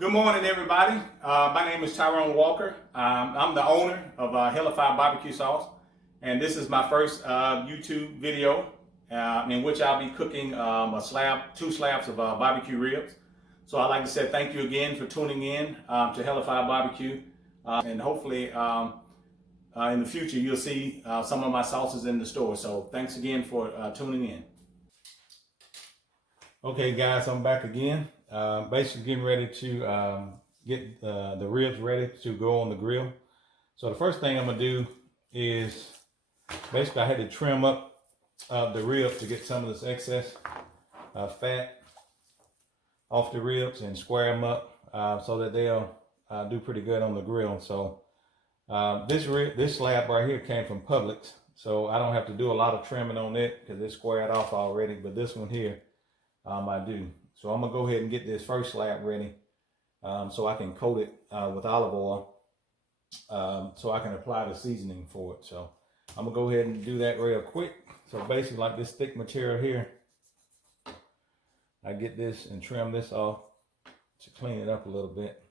Good morning, everybody. My name is Tyrone Walker. I'm the owner of Hell-A-Fied barbecue sauce, and this is my first YouTube video in which I'll be cooking two slabs of barbecue ribs. So I'd like to say thank you again for tuning in to Hell-A-Fied barbecue, and hopefully in the future you'll see some of my sauces in the store. So thanks again for tuning in. Okay, guys, I'm back again. Basically getting ready to get the ribs ready to go on the grill. So the first thing I'm gonna do is basically I had to trim up the ribs to get some of this excess fat off the ribs and square them up so that they'll do pretty good on the grill. So this slab right here came from Publix, so I don't have to do a lot of trimming on it because it's squared off already. But this one here, I do. So I'm gonna go ahead and get this first slab ready so I can coat it with olive oil so I can apply the seasoning for it. So I'm gonna go ahead and do that real quick. So basically like this thick material here, I get this and trim this off to clean it up a little bit.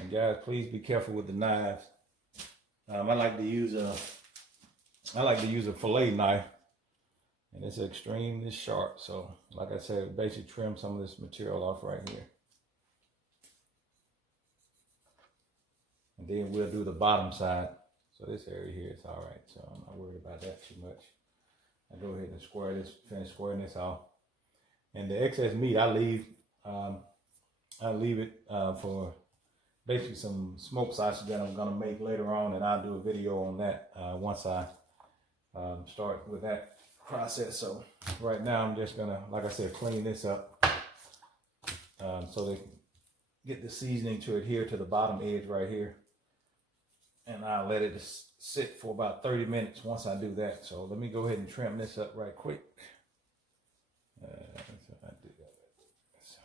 And guys, please be careful with the knives. I like to use a fillet knife. And it's extremely sharp. So like I said, basically trim some of this material off right here. And then we'll do the bottom side. So this area here is all right. So I'm not worried about that too much. I go ahead and finish squaring this off. And the excess meat I leave it for basically some smoked sausage that I'm gonna make later on, and I'll do a video on that once I start with that process. So right now I'm just gonna, like I said, clean this up so they can get the seasoning to adhere to the bottom edge right here, and I'll let it sit for about 30 minutes once I do that. So let me go ahead and trim this up right quick. So I do that. So.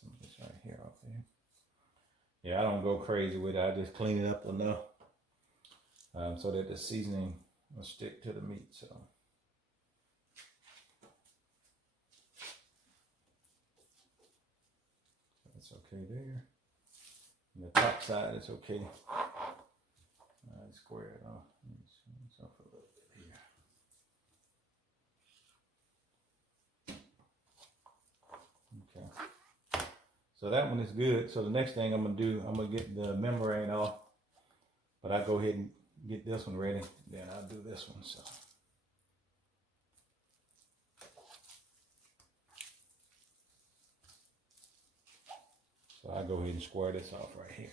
Some of this right here off there. Yeah, I don't go crazy with it. I just clean it up enough so that the seasoning will stick to the meat. So that's okay there. And the top side is okay. Square it off. Off a little bit here. Okay. So that one is good. So the next thing I'm gonna do, I'm gonna get the membrane off, but I go ahead and get this one ready. Then I'll do this one. So I go ahead and square this off right here.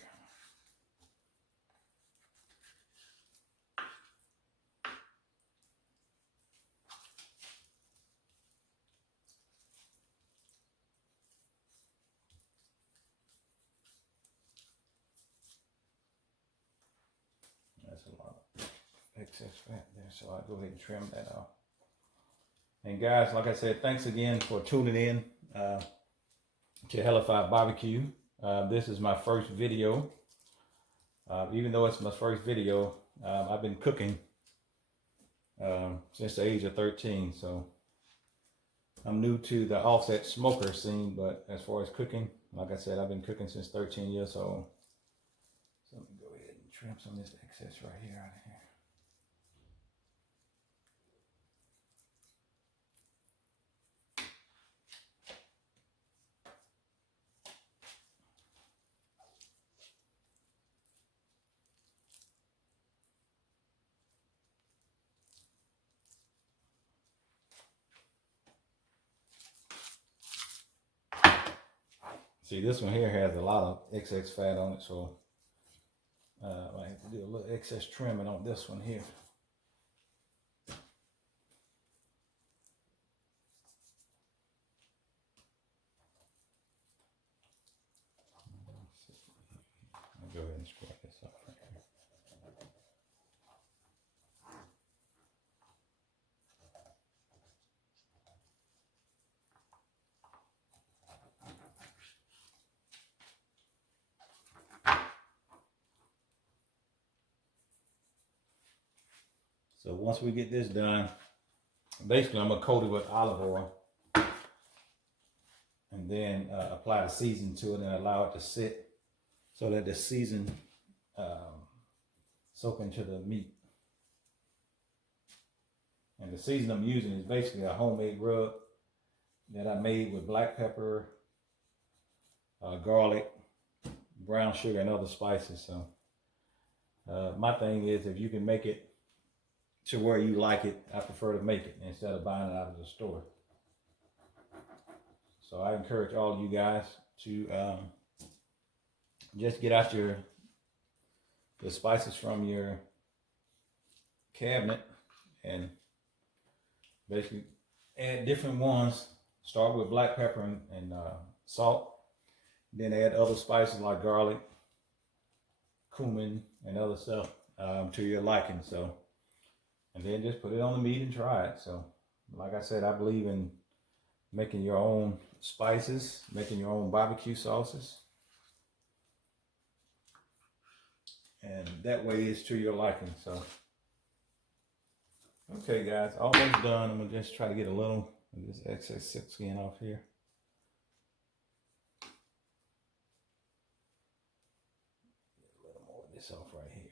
That's a lot of excess fat there, so I'll go ahead and trim that off. And guys, like I said, thanks again for tuning in to Hell-A-Fied barbecue. This is my first video. Even though it's my first video, I've been cooking since the age of 13. So I'm new to the offset smoker scene, but as far as cooking, like I said, I've been cooking since 13 years old. So let me go ahead and trim some of this excess right here out of here. See, this one here has a lot of excess fat on it, so I have to do a little excess trimming on this one here. I'll go ahead and square this off right here. So once we get this done, basically I'm gonna coat it with olive oil and then apply the seasoning to it and allow it to sit so that the season soak into the meat. And the season I'm using is basically a homemade rub that I made with black pepper, garlic, brown sugar, and other spices. So my thing is, if you can make it to where you like it, I prefer to make it instead of buying it out of the store. So I encourage all of you guys to just get out the spices from your cabinet and basically add different ones. Start with black pepper and salt. Then add other spices like garlic, cumin, and other stuff to your liking. So, and then just put it on the meat and try it. So, like I said, I believe in making your own spices, making your own barbecue sauces. And that way it's to your liking. So, okay guys, almost done. I'm gonna just try to get a little of this excess skin off here. Get a little more of this off right here.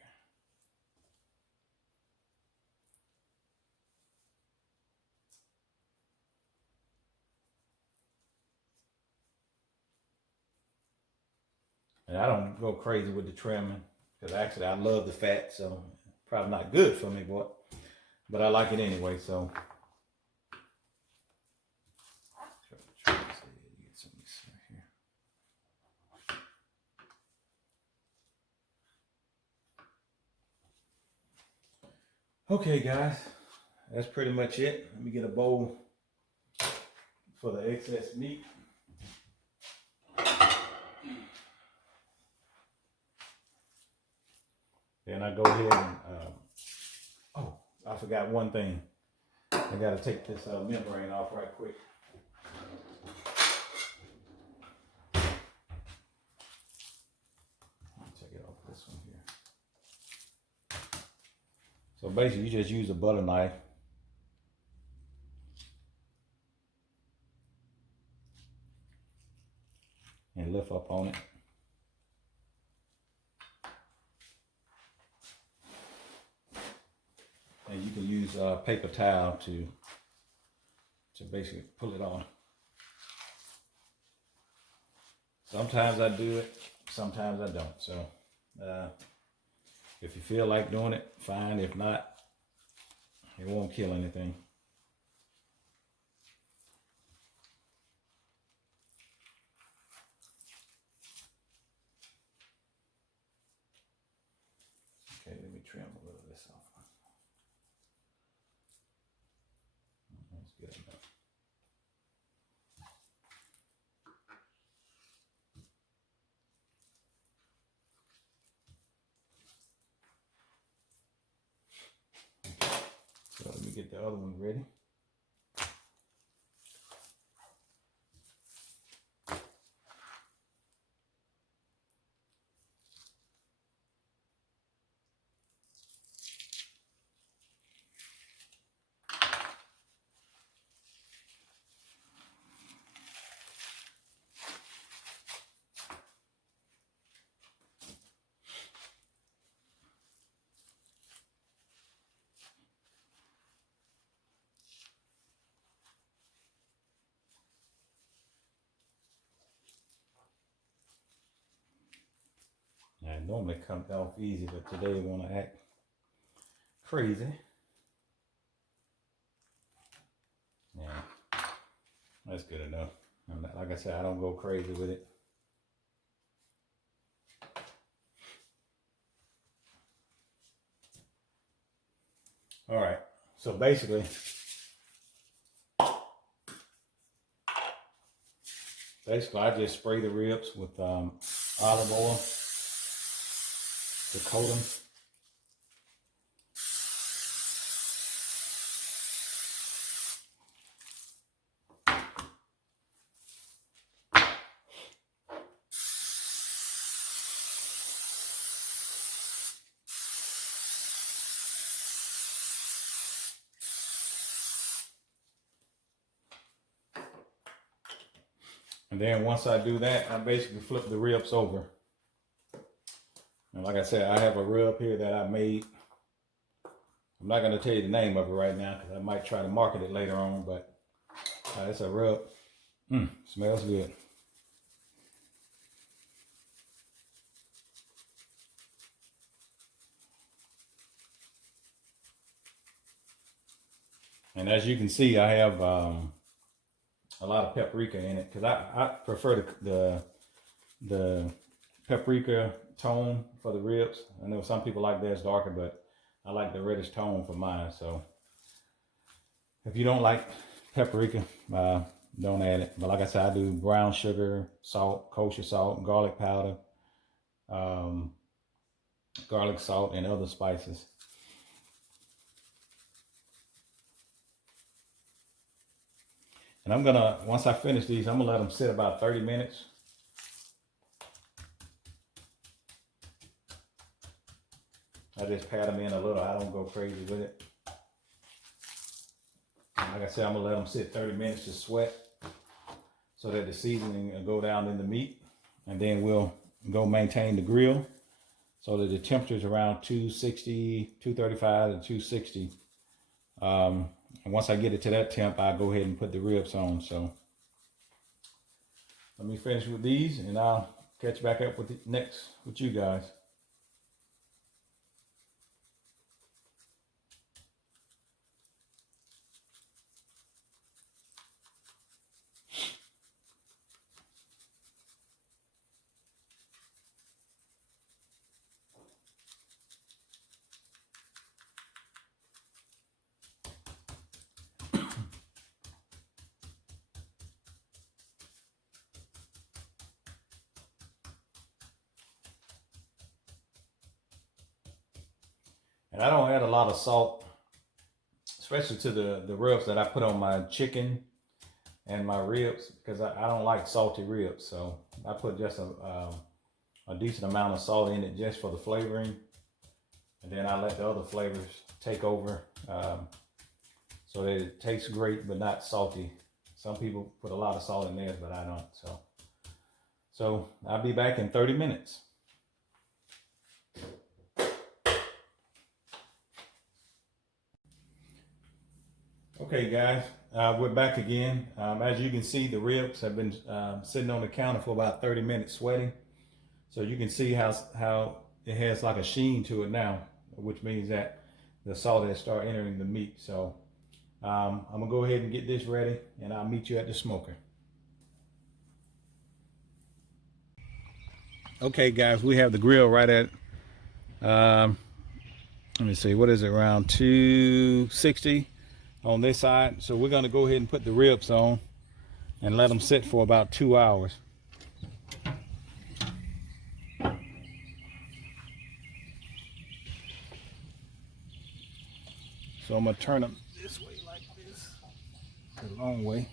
And I don't go crazy with the trimming because actually I love the fat, so probably not good for me, but I like it anyway. So try to get some of this right here. Okay, guys, that's pretty much it. Let me get a bowl for the excess meat. Then I go ahead and, oh, I forgot one thing. I got to take this membrane off right quick. Take it off this one here. So basically you just use a butter knife. And lift up on it. And you can use a paper towel to basically pull it on. Sometimes I do it, sometimes I don't. So if you feel like doing it, fine. If not, it won't kill anything. Okay, let me trim a little of this off. That's good enough. So let me get the other one ready. Now, it normally comes off easy, but today I want to act crazy. Yeah, that's good enough. Like I said, I don't go crazy with it. All right, so basically, I just spray the ribs with olive oil to coat them. And then once I do that, I basically flip the ribs over. And like I said, I have a rib here that I made. I'm not going to tell you the name of it right now because I might try to market it later on, but it's a rib. Smells good. And as you can see, I have a lot of paprika in it because I prefer the paprika tone for the ribs. I know some people like theirs darker, but I like the reddish tone for mine. So if you don't like paprika, don't add it. But like I said, I do brown sugar, salt, kosher salt, garlic powder, garlic salt, and other spices. And I'm gonna, once I finish these, I'm gonna let them sit about 30 minutes. I just pat them in a little. I don't go crazy with it. Like I said, I'm gonna let them sit 30 minutes to sweat so that the seasoning will go down in the meat. And then we'll go maintain the grill so that the temperature is around 260, 235 to 260. And once I get it to that temp, I'll go ahead and put the ribs on. So let me finish with these and I'll catch back up with next with you guys. And I don't add a lot of salt, especially to the ribs that I put on my chicken and my ribs, because I don't like salty ribs. So I put just a decent amount of salt in it just for the flavoring. And then I let the other flavors take over so that it tastes great but not salty. Some people put a lot of salt in theirs, but I don't. So I'll be back in 30 minutes. Okay guys, we're back again. As you can see, the ribs have been sitting on the counter for about 30 minutes sweating. So you can see how it has like a sheen to it now, which means that the salt has started entering the meat. So I'm gonna go ahead and get this ready and I'll meet you at the smoker. Okay guys, we have the grill right at, let me see, what is it, around 260 on this side. So we're gonna go ahead and put the ribs on and let them sit for about 2 hours. So I'm gonna turn them this way like this, the long way.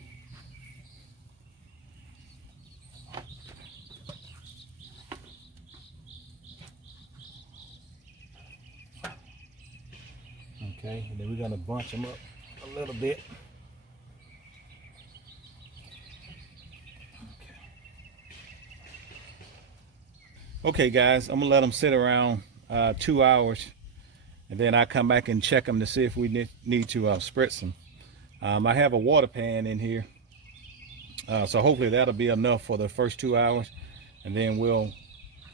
Okay, and then we're gonna bunch them up a little bit. Okay guys, I'm gonna let them sit around 2 hours, and then I come back and check them to see if we need to spritz them. I have a water pan in here, so hopefully that'll be enough for the first 2 hours, and then we'll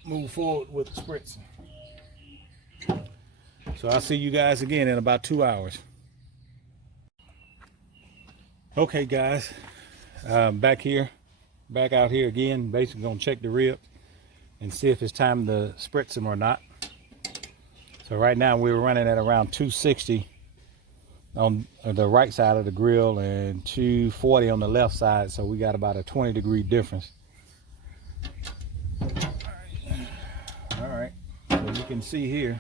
move forward with the spritzing. So I'll see you guys again in about 2 hours. Okay guys, back out here again, basically gonna check the rib and see if it's time to spritz them or not. So right now we're running at around 260 on the right side of the grill and 240 on the left side. So we got about a 20-degree difference. All right, so you can see here,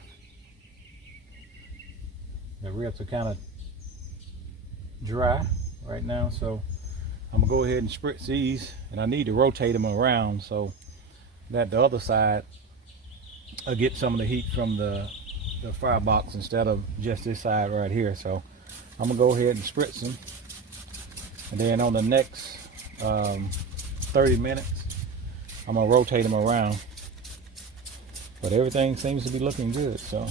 the ribs are kind of dry right now. So I'm gonna go ahead and spritz these, and I need to rotate them around so that the other side will get some of the heat from the firebox instead of just this side right here. So I'm gonna go ahead and spritz them, and then on the next 30 minutes. I'm gonna rotate them around, but everything seems to be looking good. So,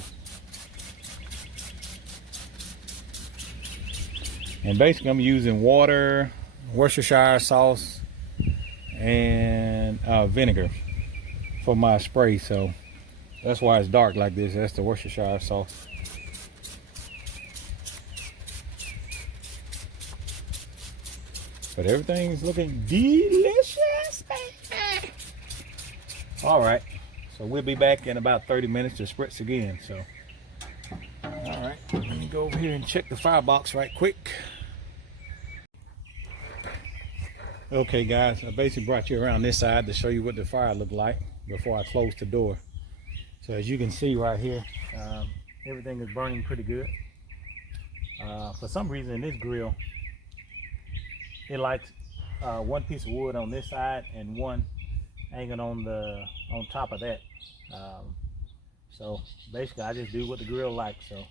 and basically I'm using water, Worcestershire sauce, and vinegar for my spray. So that's why it's dark like this. That's the Worcestershire sauce. But everything's looking delicious. All right, so we'll be back in about 30 minutes to spritz again. So, all right, let me go over here and check the firebox right quick. Okay, guys, I basically brought you around this side to show you what the fire looked like before I close the door. So as you can see right here, everything is burning pretty good. For some reason in this grill, it likes one piece of wood on this side and one hanging on top of that. So basically I just do what the grill likes. So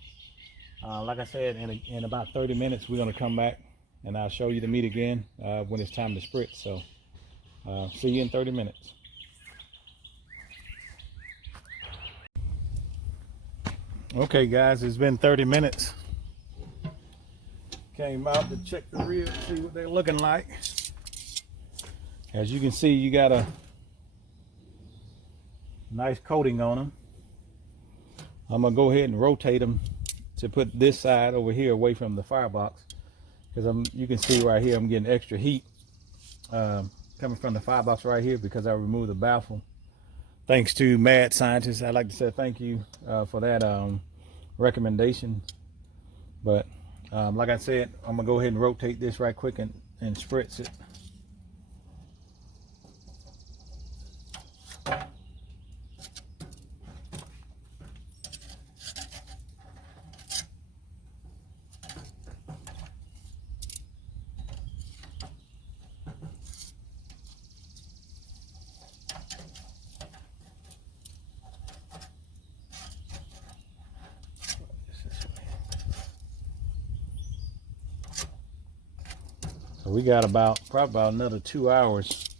like I said, in about 30 minutes we're going to come back and I'll show you the meat again when it's time to spritz. So see you in 30 minutes. Okay guys, it's been 30 minutes. Came out to check the ribs, see what they're looking like. As you can see, you got a nice coating on them. I'm gonna go ahead and rotate them to put this side over here away from the firebox, because you can see right here I'm getting extra heat coming from the firebox right here because I removed the baffle. Thanks to Mad Scientist, I'd like to say thank you for that recommendation. But like I said, I'm gonna go ahead and rotate this right quick and spritz it. So we got probably about another 2 hours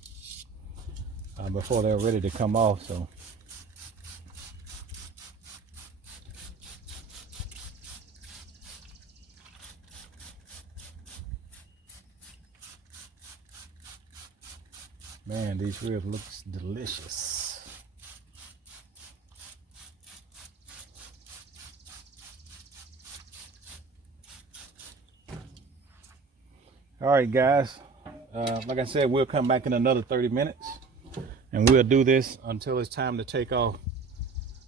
before they're ready to come off. So man, these ribs look delicious. All right, guys. Like I said, we'll come back in another 30 minutes and we'll do this until it's time to take off.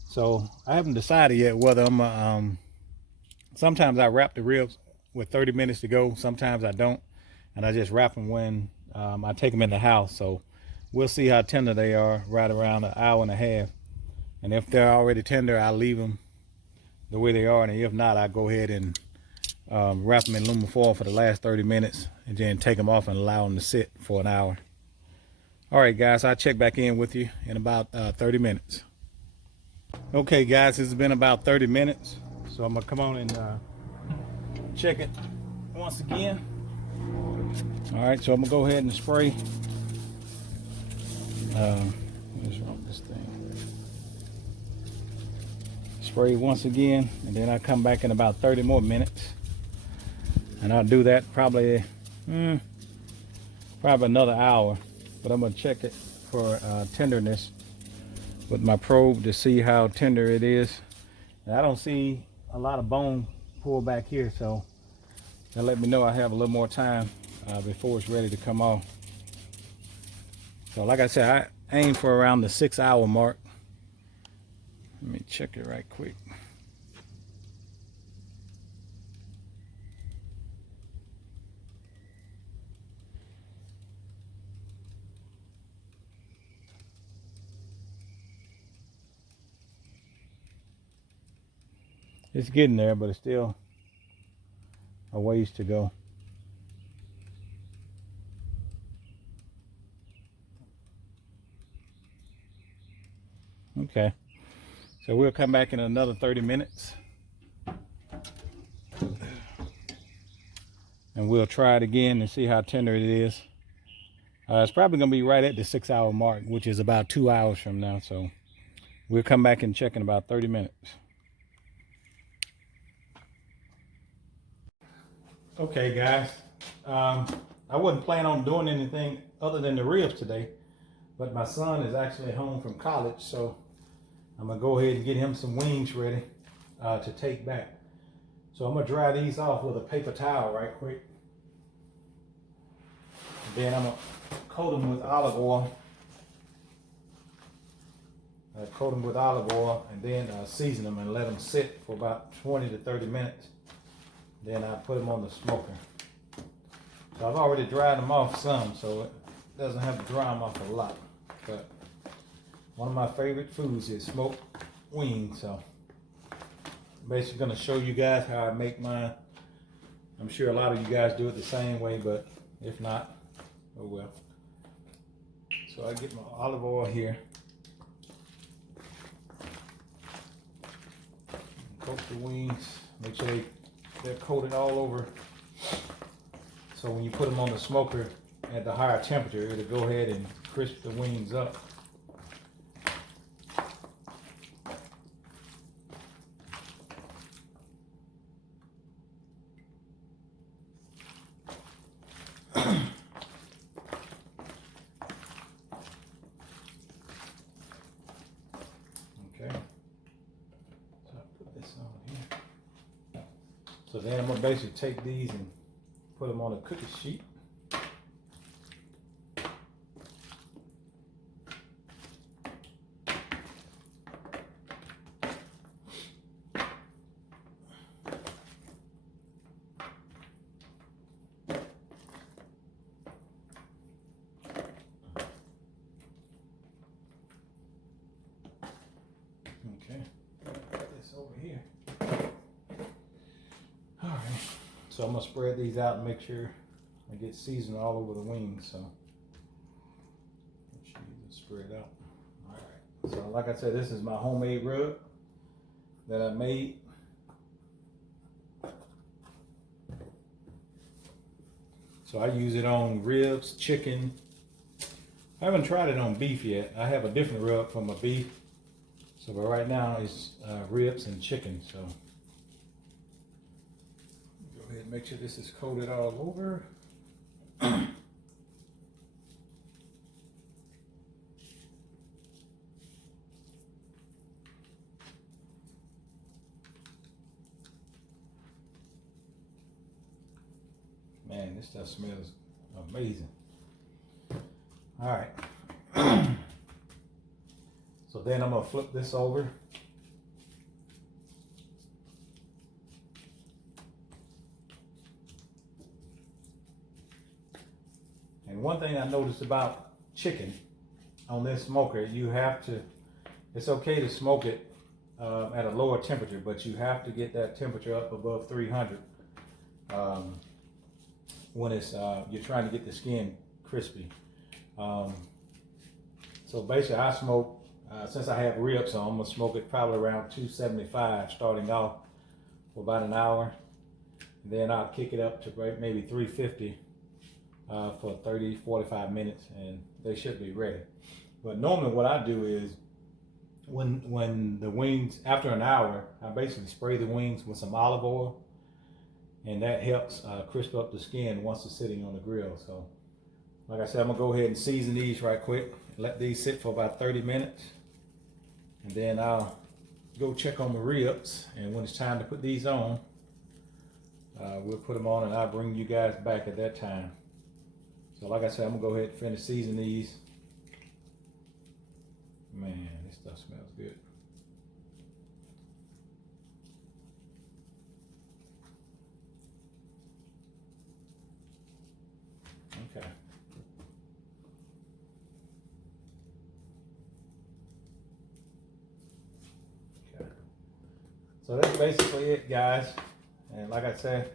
So I haven't decided yet whether I'm sometimes I wrap the ribs with 30 minutes to go. Sometimes I don't. And I just wrap them when I take them in the house. So we'll see how tender they are right around an hour and a half. And if they're already tender, I'll leave them the way they are. And if not, I'll go ahead and wrap them in aluminum foil for the last 30 minutes and then take them off and allow them to sit for an hour. All right, guys, I'll check back in with you in about 30 minutes. Okay, guys, it's been about 30 minutes. So I'm gonna come on and check it once again. All right, so I'm gonna go ahead and spray. What is wrong with this thing? Spray once again, and then I'll come back in about 30 more minutes. And I'll do that probably another hour. But I'm gonna check it for tenderness with my probe to see how tender it is. And I don't see a lot of bone pulled back here, so that let me know I have a little more time before it's ready to come off. So like I said, I aim for around the 6 hour mark. Let me check it right quick. It's getting there, but it's still a ways to go. Okay, so we'll come back in another 30 minutes and we'll try it again and see how tender it is. It's probably gonna be right at the 6-hour mark, which is about 2 hours from now. So we'll come back and check in about 30 minutes. Okay, guys. I wasn't planning on doing anything other than the ribs today, but my son is actually home from college, so I'm gonna go ahead and get him some wings ready to take back. So I'm gonna dry these off with a paper towel right quick. And then I'm gonna coat them with olive oil. Coat them with olive oil and then season them and let them sit for about 20 to 30 minutes. Then I put them on the smoker. So I've already dried them off some, so it doesn't have to dry them off a lot. But one of my favorite foods is smoked wings. So I'm basically going to show you guys how I make mine. I'm sure a lot of you guys do it the same way, but if not, oh well. So I get my olive oil here. Coat the wings. Make sure they're coated all over. So when you put them on the smoker at the higher temperature, it'll go ahead and crisp the wings up. Okay. So I put this on here. So then I'm gonna basically take these and put them on a cookie sheet. Okay, put this over here. All right. So I'm gonna spread these out and make sure I get seasoned all over the wings. So make sure you just spread out. All right. So like I said, this is my homemade rub that I made. So I use it on ribs, chicken. I haven't tried it on beef yet. I have a different rub for my beef. So but right now it's ribs and chicken. So go ahead and make sure this is coated all over. Man, this stuff smells amazing. All right. So then I'm gonna flip this over. And one thing I noticed about chicken on this smoker, you have to, it's okay to smoke it at a lower temperature, but you have to get that temperature up above 300 when it's you're trying to get the skin crispy. So basically I smoke, since I have ribs on, I'm gonna smoke it probably around 275 starting off for about an hour. And then I'll kick it up to maybe 350 for 30, 45 minutes and they should be ready. But normally what I do is when the wings, after an hour, I basically spray the wings with some olive oil and that helps crisp up the skin once it's sitting on the grill. So like I said, I'm gonna go ahead and season these right quick. Let these sit for about 30 minutes. And then I'll go check on the ribs. And when it's time to put these on, we'll put them on and I'll bring you guys back at that time. So like I said, I'm gonna go ahead and finish seasoning these. Man, this stuff smells good. Okay. So that's basically it, guys. And like I said,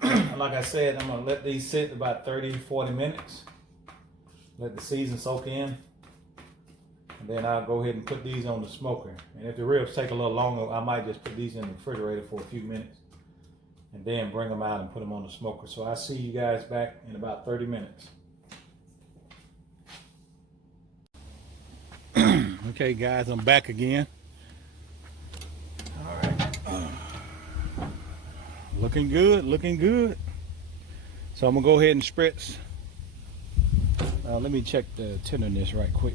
I'm gonna let these sit about 30, 40 minutes. Let the season soak in. And then I'll go ahead and put these on the smoker. And if the ribs take a little longer, I might just put these in the refrigerator for a few minutes. And then bring them out and put them on the smoker. So I'll see you guys back in about 30 minutes. Okay guys, I'm back again. All right. Looking good, looking good. So I'm gonna go ahead and spritz. Let me check the tenderness right quick.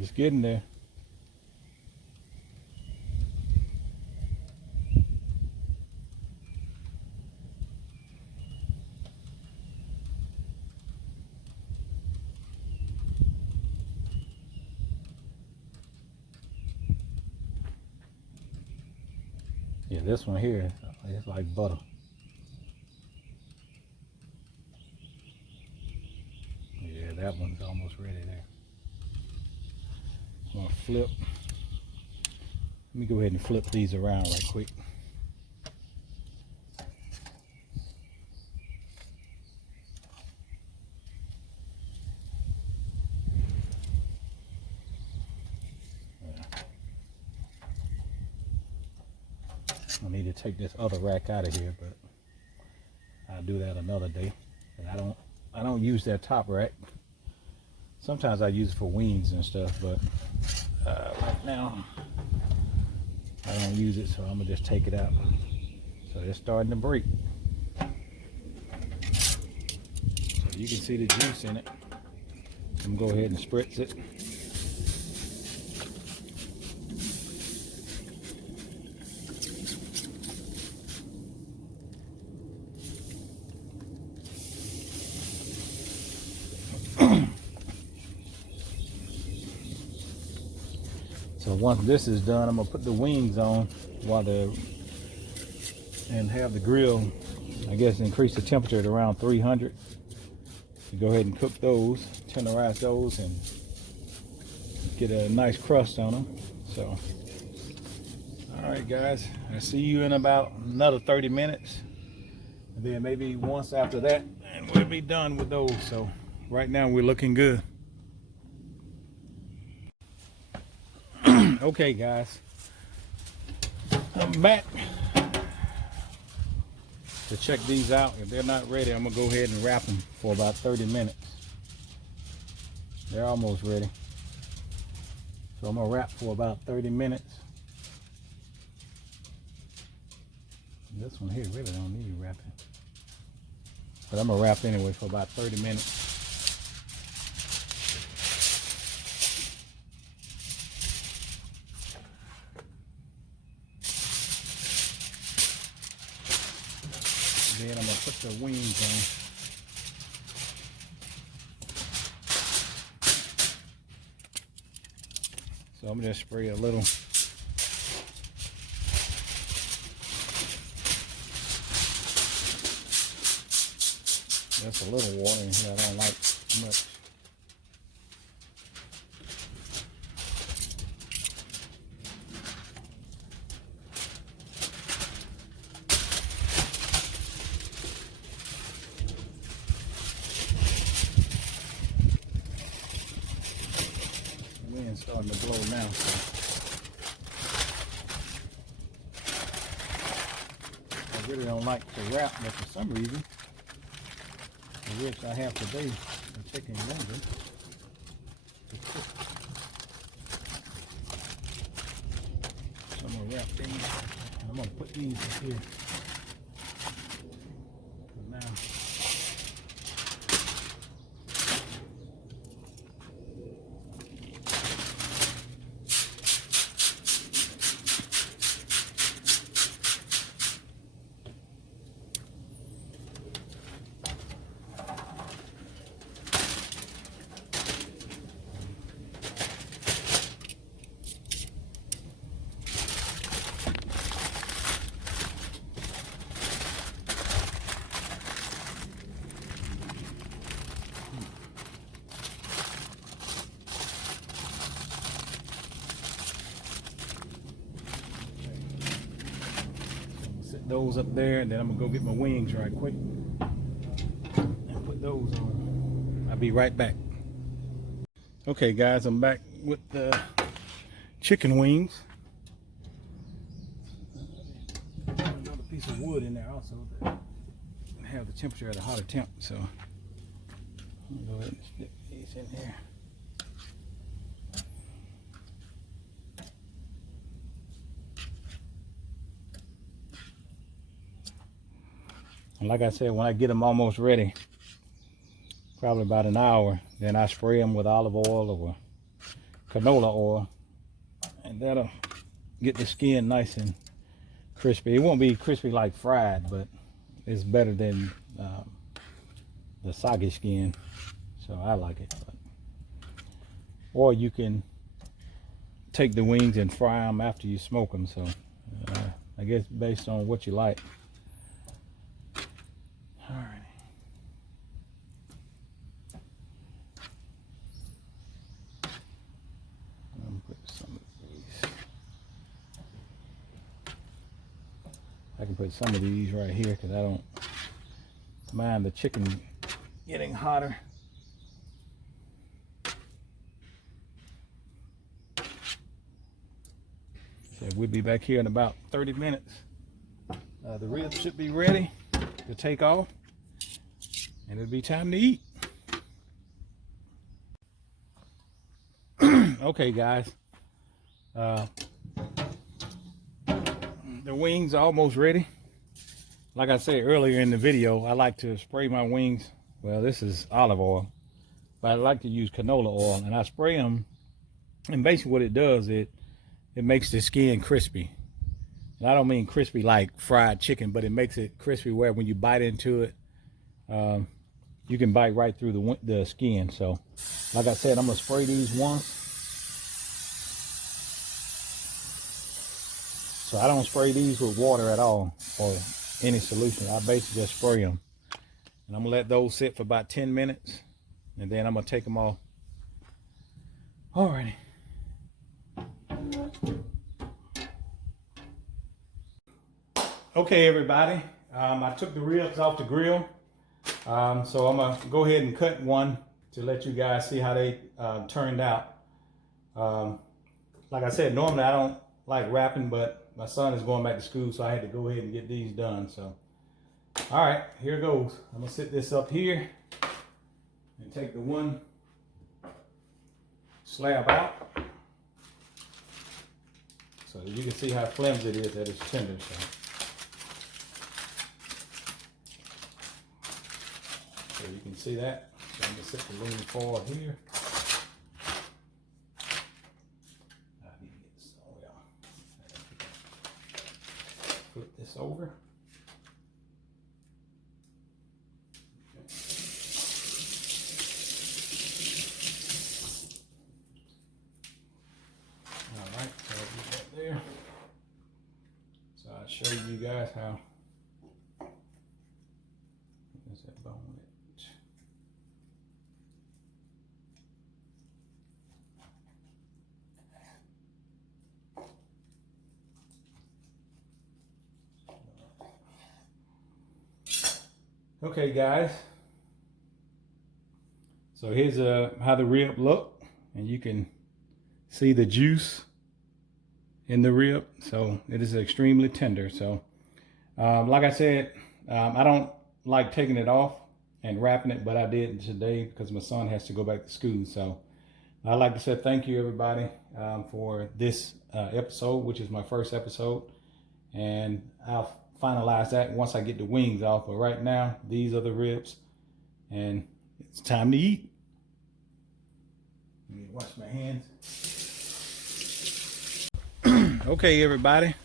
It's getting there. Yeah, this one here, it's like butter. Yeah, that one's almost ready there. I'm gonna flip. Let me go ahead and flip these around right quick. I need to take this other rack out of here, but I'll do that another day. And I don't use that top rack. Sometimes I use it for wings and stuff, but right now I don't use it, so I'm gonna just take it out. So it's starting to break. So you can see the juice in it. I'm gonna go ahead and spritz it. So once this is done, I'm gonna put the wings on and have the grill, I guess, increase the temperature to around 300. You go ahead and cook those, tenderize those, and get a nice crust on them. So, all right, guys, I'll see you in about another 30 minutes, and then maybe once after that, and we'll be done with those. So, right now we're looking good. Okay, guys, I'm back to check these out. If they're not ready, I'm gonna go ahead and wrap them for about 30 minutes. They're almost ready. So I'm gonna wrap for about 30 minutes. This one here really don't need wrapping, but I'm gonna wrap anyway for about 30 minutes. Then I'm gonna put the wings on. So I'm gonna just spray a little. That's a little water in here. I don't like much. Starting to blow now. I really don't like to wrap, but for some reason, the ribs I have today are taking longer to cook. So I'm gonna wrap these, and I'm gonna put these in here for now. Those up there, and then I'm gonna go get my wings right quick and put those on. I'll be right back. Okay guys, I'm back with the chicken wings. Another piece of wood in there also to have the temperature at a hotter temp, so I'm gonna go ahead and stick these in here. And like I said, when I get them almost ready, probably about an hour, then I spray them with olive oil or canola oil, and that'll get the skin nice and crispy. It won't be crispy like fried, but it's better than the soggy skin, so I like it. But, or you can take the wings and fry them after you smoke them, so I guess based on what you like. Alrighty. I'm gonna put some of these. I can put some of these right here because I don't mind the chicken getting hotter. So we'll be back here in about 30 minutes. The ribs should be ready to take off, and it'll be time to eat. Okay, guys. The wings are almost ready. Like I said earlier in the video, I like to spray my wings. Well, this is olive oil, but I like to use canola oil, and I spray them. And basically what it does, it makes the skin crispy. And I don't mean crispy like fried chicken, but it makes it crispy where when you bite into it, you can bite right through the skin. So, like I said, I'm gonna spray these once. So I don't spray these with water at all or any solution. I basically just spray them. And I'm gonna let those sit for about 10 minutes, and then I'm gonna take them off. Alrighty. Okay, everybody. I took the ribs off the grill. So I'm gonna go ahead and cut one to let you guys see how they turned out. Like I said, normally I don't like wrapping, but my son is going back to school, so I had to go ahead and get these done. So, all right, here goes. I'm gonna sit this up here and take the one slab out so that you can see how flimsy it is that it's tender. So you can see that. So I'm gonna set the aluminum foil here. Flip this over. Okay. All right, so I'll get that there. So I'll show you guys how. There's that bone with it. Okay, guys, so here's how the rib look, and you can see the juice in the rib. So it is extremely tender. So like I said, I don't like taking it off and wrapping it, but I did today because my son has to go back to school. So I'd like to say thank you, everybody, for this episode, which is my first episode, and I'll finalize that once I get the wings off. But right now, these are the ribs, and it's time to eat. Let me wash my hands. Okay, everybody,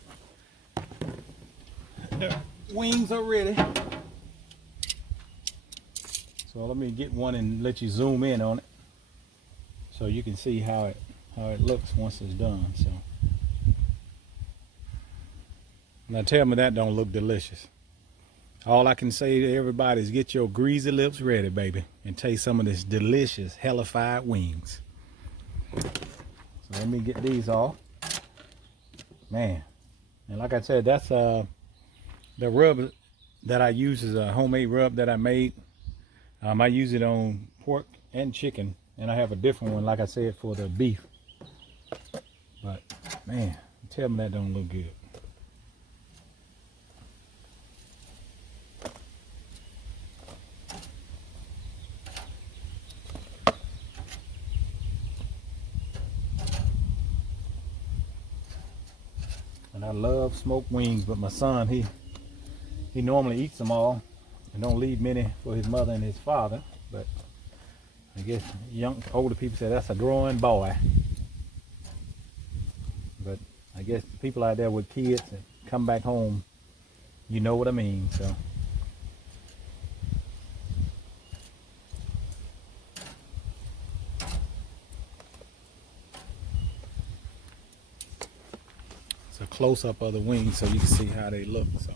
the wings are ready. So let me get one and let you zoom in on it, so you can see how it looks once it's done. So. Now tell me that don't look delicious. All I can say to everybody is get your greasy lips ready, baby, and taste some of this delicious Hell-A-Fied wings. So let me get these off. Man, and like I said, that's the rub that I use is a homemade rub that I made. I use it on pork and chicken, and I have a different one, like I said, for the beef. But man, tell me that don't look good. And I love smoked wings, but my son, he normally eats them all and don't leave many for his mother and his father. But I guess older people say that's a growing boy. But I guess people out there with kids that come back home, you know what I mean. So it's a close-up of the wings so you can see how they look. So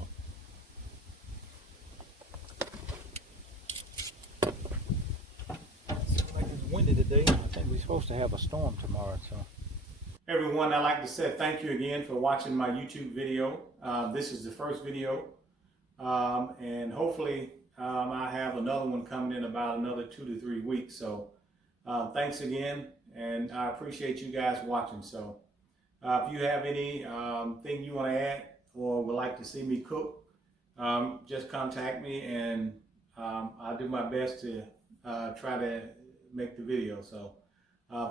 like it's windy today. I think we're supposed to have a storm tomorrow. So everyone, I'd like to say thank you again for watching my YouTube video. This is the first video, and hopefully I have another one coming in about another 2 to 3 weeks. So thanks again, and I appreciate you guys watching. So if you have any thing you want to add or would like to see me cook, just contact me, and I'll do my best to try to make the video. So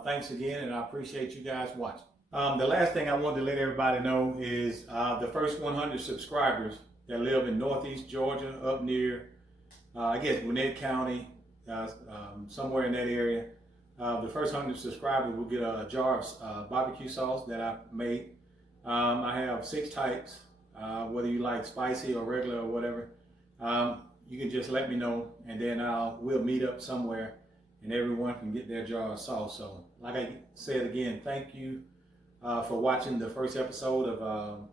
thanks again, and I appreciate you guys watching. The last thing I wanted to let everybody know is the first 100 subscribers that live in Northeast Georgia, up near, I guess, Gwinnett County, somewhere in that area. The first 100 subscribers will get a jar of barbecue sauce that I made. I have 6 types, whether you like spicy or regular or whatever. You can just let me know, and then we'll meet up somewhere, and everyone can get their jar of sauce. So, like I said again, thank you for watching the first episode of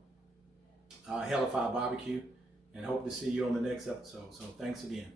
Hell-A-Fied Barbecue, and hope to see you on the next episode. So, thanks again.